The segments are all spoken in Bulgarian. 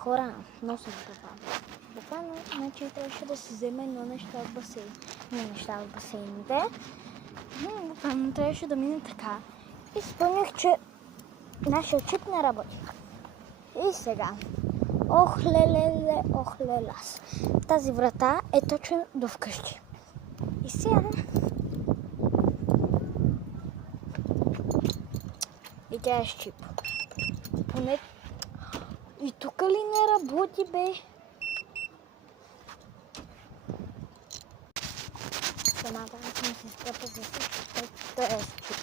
Хора, много съм това. Буквално, значи трябваше да си вземе едно неща от басейн. Не неща от басейните. Буквално трябваше да мине така. И спомнях, че нашия чип не работи. И сега. Ох, леле, ох, лелас. Тази врата е точно до вкъщи. И сега... И тя е с чип. Поне... И тук ли не работи, бе? Самата ми се скъпа за всичко, той е с чип.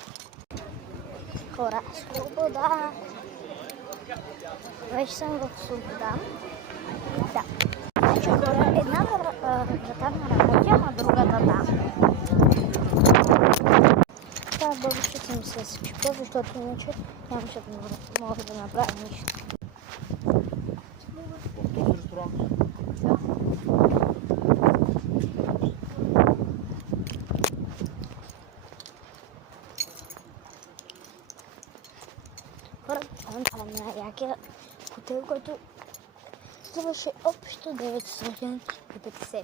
Хора, свобода! Вече съм в свобода. Да. Значи хора, една врата не работи, ама другата да. Това българче съм се с чипа, защото иначе нямаше да мога да направя нищо. Хора, това е най-якия хотел, който струваше общо 950.